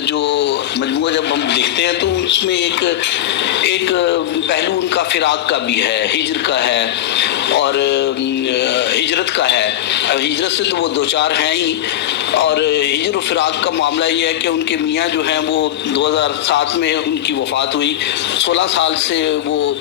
جو مجموعہ جب ہم دیکھتے ہیں تو اس میں ایک پہلو ان کا فراق کا بھی ہے، ہجر کا ہے اور ہجرت کا ہے۔ ہجرت سے تو وہ دو چار ہیں ہی، اور ہجر و فراق کا معاملہ یہ ہے کہ ان کے میاں جو ہیں وہ 2007 میں ان کی وفات ہوئی۔ 16 سال سے وہ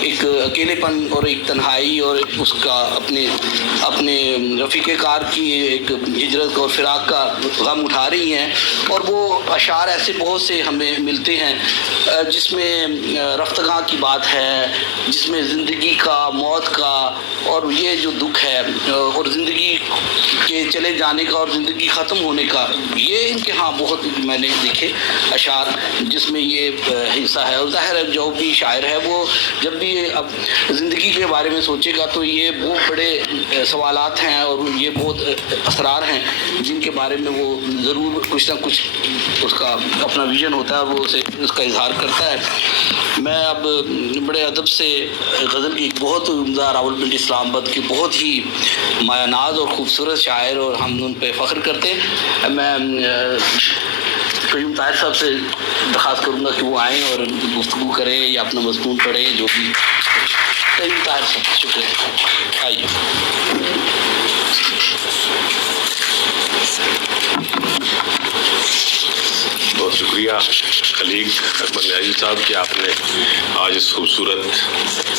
ایک اکیلے پن اور ایک تنہائی اور اس کا اپنے رفیق کار کی ایک ہجرت اور فراق کا غم اٹھا رہی ہیں، اور وہ اشعار ایسے بہت سے ہمیں ملتے ہیں جس میں رفتگاں کی بات ہے، جس میں زندگی کا، موت کا اور یہ جو دکھ ہے اور زندگی کے چلے جانے کا اور زندگی ختم ہونے کا، یہ ان کے ہاں بہت میں نے دیکھے اشعار جس میں یہ حصہ ہے۔ اور ظاہر ہے جو بھی شاعر ہے وہ جب بھی اب زندگی کے بارے میں سوچے گا تو یہ بہت بڑے سوالات ہیں اور یہ بہت اسرار ہیں جن کے بارے میں وہ ضرور کچھ نہ کچھ اس کا اپنا ویژن ہوتا ہے، وہ اس کا اظہار کرتا ہے۔ میں اب بڑے ادب سے غزل کی ایک بہت عمدہ راولپنڈی اسلام آباد کی بہت ہی مایہ ناز اور خوبصورت شاعر، اور ہم ان پہ فخر کرتے ہیں، میں قیوم طاہر صاحب سے درخواست کروں گا کہ وہ آئیں اور گفتگو کریں یا اپنا مضمون پڑھیں جو بھی۔ قیوم طاہر صاحب، شکریہ، آئیے۔ بہت شکریہ خلیق اکبر نیازی صاحب کہ آپ نے آج اس خوبصورت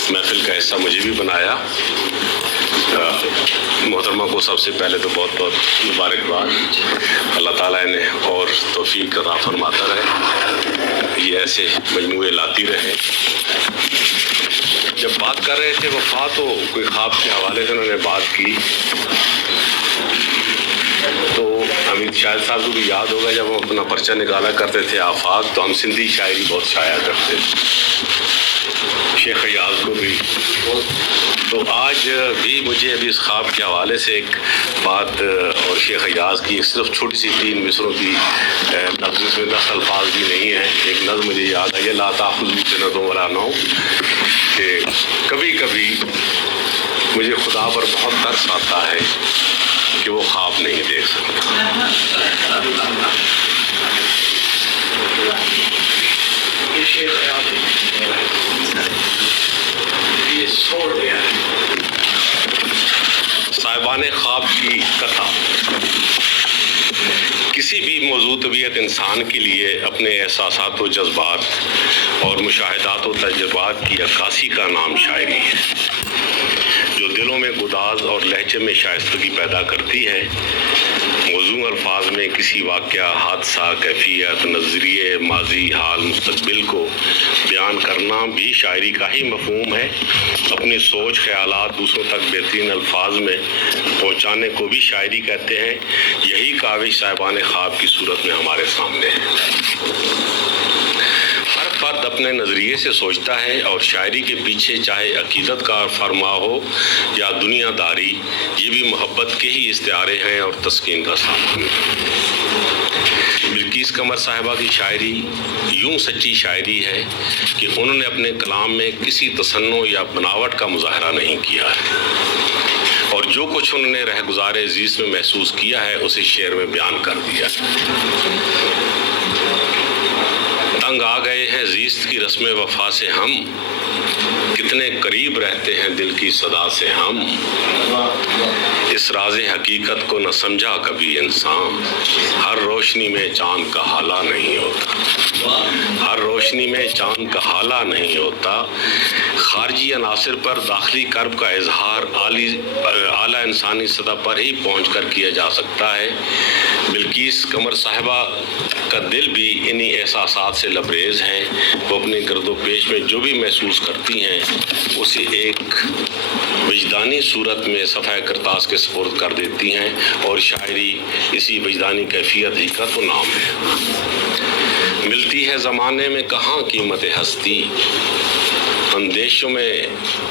محفل کا حصہ مجھے بھی بنایا۔ محترمہ کو سب سے پہلے تو بہت بہت مبارکباد، اللہ تعالیٰ انہیں اور توفیق عطا فرماتا رہے، یہ ایسے مجموعے لاتی رہے۔ جب بات کر رہے تھے وفات و کوئی خواب کے حوالے سے انہوں نے بات کی، تو حمید شاہد صاحب کو بھی یاد ہوگا جب ہم اپنا پرچہ نکالا کرتے تھے آفاق تو ہم سندھی شاعری بہت شاعر کرتے تھے، شیخ ایاز کو بھی۔ تو آج بھی مجھے ابھی اس خواب کے حوالے سے ایک بات اور شیخ ایاز کی صرف چھوٹی سی 3 مصروں کی لفظ، اس میں 10 الفاظ بھی نہیں ہیں، ایک نظم مجھے یاد آئی، لا تأخذنی سنۃ ولا نوم، کہ کبھی کبھی مجھے خدا پر بہت ترس آتا ہے کہ وہ خواب نہیں دیکھ سکتا۔ صاحبان خواب کی کتھا۔ کسی بھی موضوع طبیعت انسان کے لیے اپنے احساسات و جذبات اور مشاہدات و تجربات کی عکاسی کا نام شاعری ہے، جو دلوں میں گداز اور لہجے میں شائستگی پیدا کرتی ہے۔ موضوع الفاظ میں کسی واقعہ، حادثہ، کیفیت، نظریے، ماضی، حال، مستقبل کو بیان کرنا بھی شاعری کا ہی مفہوم ہے۔ اپنی سوچ، خیالات دوسروں تک بہترین الفاظ میں پہنچانے کو بھی شاعری کہتے ہیں۔ یہی کاوش صاحبان خواب کی صورت میں ہمارے سامنے ہے۔ ہر فرد اپنے نظریے سے سوچتا ہے، اور شاعری کے پیچھے چاہے عقیدت کا فرما ہو یا دنیا داری، یہ بھی محبت کے ہی استعارے ہیں اور تسکین کا سامان۔ بلقیس قمر صاحبہ کی شاعری یوں سچی شاعری ہے کہ انہوں نے اپنے کلام میں کسی تصنع یا بناوٹ کا مظاہرہ نہیں کیا ہے، اور جو کچھ انہوں نے رہگزار زیست میں محسوس کیا ہے اسے شعر میں بیان کر دیا۔ تنگ آ گئے ہیں زیست کی رسم وفا سے ہم، کتنے قریب رہتے ہیں دل کی صدا سے ہم، اس راز حقیقت کو نہ سمجھا کبھی انسان، ہر روشنی میں چاند کا حالہ نہیں ہوتا، ہر روشنی میں چاند کا حالہ نہیں ہوتا۔ خارجی عناصر پر داخلی کرب کا اظہار اعلیٰ انسانی سطح پر ہی پہنچ کر کیا جا سکتا ہے۔ بلقیس قمر صاحبہ کا دل بھی انہی احساسات سے لبریز ہے۔ وہ اپنے گرد و پیش میں جو بھی محسوس کرتی ہیں اسے ایک وجدانی صورت میں صفحہ کرتاس کے سپرد کر دیتی ہیں، اور شاعری اسی وجدانی کیفیت ہی کا تو نام ہے۔ ملتی ہے زمانے میں کہاں قیمت ہستی، اندیشوں میں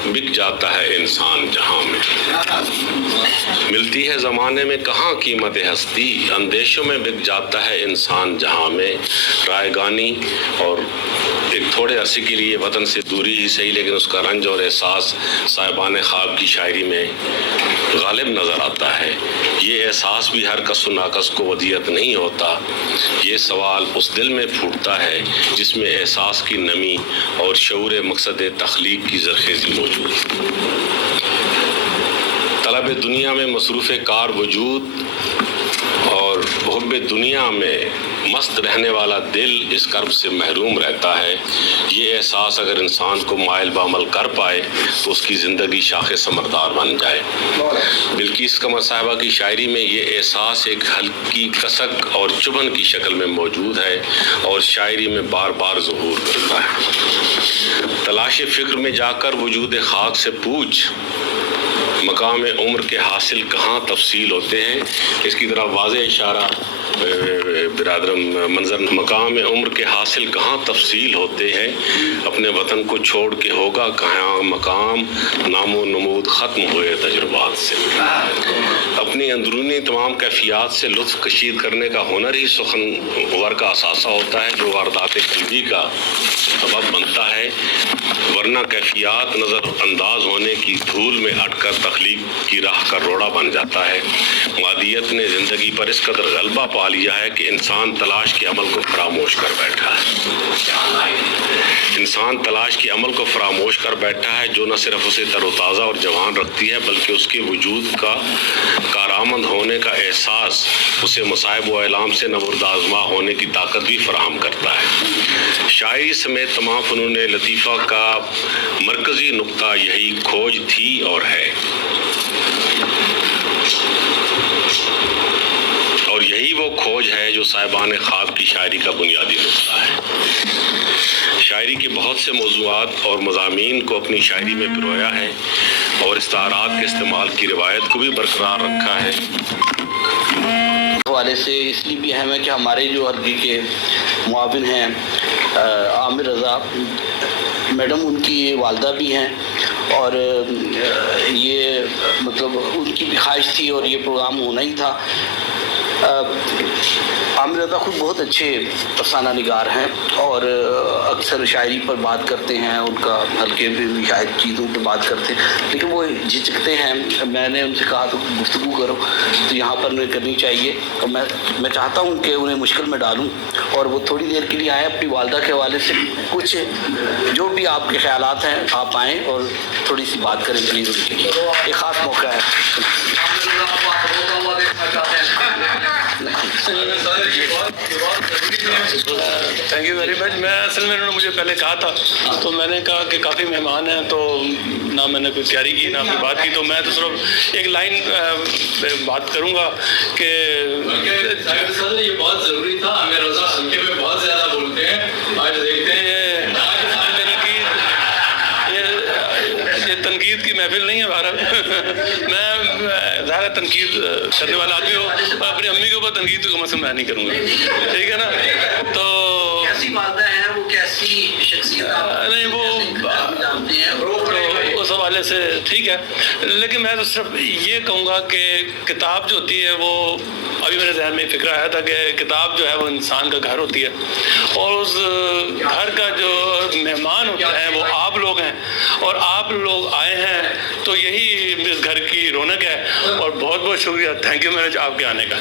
بک جاتا ہے انسان جہاں میں، ملتی ہے زمانے میں کہاں قیمت ہستی، اندیشوں میں بک جاتا ہے انسان جہاں میں۔ رائگانی اور ایک تھوڑے عرصے کے لیے وطن سے دوری ہی صحیح، لیکن اس کا رنج اور احساس صاحبان خواب صاحب کی شاعری میں غالب نظر آتا ہے۔ یہ احساس بھی ہر کس و ناکس کو ودیعت نہیں ہوتا، یہ سوال اس دل میں پھوٹتا ہے جس میں احساس کی نمی اور شعور مقصد تخلیق کی زرخیزی موجود ہے۔ طلب دنیا میں مصروف کار وجود اور حب دنیا میں مست رہنے والا دل اس کرب سے محروم رہتا ہے۔ یہ احساس اگر انسان کو مائل بعمل کر پائے تو اس کی زندگی شاخ ثمردار بن جائے۔ بلقیس قمر صاحبہ کی شاعری میں یہ احساس ایک ہلکی کسک اور چبھن کی شکل میں موجود ہے اور شاعری میں بار بار ظہور کرتا ہے۔ تلاش فکر میں جا کر وجود خاک سے پوچھ، مقام عمر کے حاصل کہاں تفصیل ہوتے ہیں۔ اس کی طرح واضح اشارہ برادرم منظر، مقام عمر کے حاصل کہاں تفصیل ہوتے ہیں، اپنے وطن کو چھوڑ کے ہوگا کہاں مقام، نام و نمود ختم ہوئے تجربات سے۔ اپنی اندرونی تمام کیفیات سے لطف کشید کرنے کا ہنر ہی سخنور کا اثاثہ ہوتا ہے جو واردات قلبی کا سبب بنتا ہے، ورنہ کیفیات نظر انداز ہونے کی دھول میں اٹ کر تخلیق کی راہ کا روڑا بن جاتا ہے۔ مادیت نے زندگی پر اس قدر غلبہ پا لیا ہے کہ انسان تلاش کے عمل کو فراموش کر بیٹھا ہے۔ انسان تلاش کے عمل کو فراموش کر بیٹھا ہے جو نہ صرف اسے تر و تازہ اور جوان رکھتی ہے بلکہ اس کے وجود کا کارآمد ہونے کا احساس اسے مصائب و اعلام سے نبرد آزما ہونے کی طاقت بھی فراہم کرتا ہے۔ شاعری سمیت تمام فنون لطیفہ کا مرکزی نقطہ یہی کھوج تھی اور ہے، اور یہی وہ کھوج ہے جو صاحبان خواب کی شاعری کا بنیادی نقطہ ہے۔ شاعری کے بہت سے موضوعات اور مضامین کو اپنی شاعری میں پرویا ہے اور استعارات کے استعمال کی روایت کو بھی برقرار رکھا ہے۔ حوالے سے اس لیے بھی اہم ہے کہ ہمارے جو عربی کے معاون ہیں عامر رضا میڈم، ان کی والدہ بھی ہیں اور یہ مطلب ان کی بھی خواہش تھی اور یہ پروگرام ہونا ہی تھا۔ عامر رضا خود بہت اچھے افسانہ نگار ہیں اور اکثر شاعری پر بات کرتے ہیں، ان کا ہلکے بھی شاید چیزوں پر بات کرتے ہیں لیکن وہ جھجکتے ہیں۔ میں نے ان سے کہا تو گفتگو کرو تو یہاں پر انہیں کرنی چاہیے، اور میں چاہتا ہوں کہ انہیں مشکل میں ڈالوں اور وہ تھوڑی دیر کے لیے آئیں، اپنی والدہ کے حوالے سے کچھ جو بھی آپ کے خیالات ہیں آپ آئیں اور تھوڑی سی بات کریں پلیز ان کے لیے، ایک خاص موقع ہے۔ Thank you very much. میں اصل میں انہوں نے مجھے پہلے کہا تھا تو میں نے کہا کہ کافی مہمان ہیں تو نہ میں نے کوئی تیاری کی نہ کوئی بات کی، تو میں تو صرف ایک لائن بات کروں گا کہ یہ بہت ضروری تھا۔ ہمیں رضا ہلکے میں بہت زیادہ بولتے ہیں، آج دیکھتے ہیں یہ تنقید کی محفل نہیں ہے بھارت۔ میں ظاہر تنقید کرنے والا آدمی ہوں، اپنی امی کے اوپر تنقید تو کم از کم میں نہیں کروں گا، ٹھیک ہے نا۔ تو کیسی والدہ ہیں وہ، کیسی شخصیت نہیں وہ اس حوالے سے ٹھیک ہے، لیکن میں تو صرف یہ کہوں گا کہ کتاب جو ہوتی ہے وہ ابھی میرے ذہن میں فکر آیا تھا کہ کتاب جو ہے وہ انسان کا گھر ہوتی ہے اور اس گھر کا جو مہمان ہوتا ہے وہ آپ لوگ ہیں اور آپ لوگ آئے ہیں تو یہی اس گھر کی رونق ہے، اور بہت بہت شکریہ، تھینک یو میرے آپ کے آنے کا۔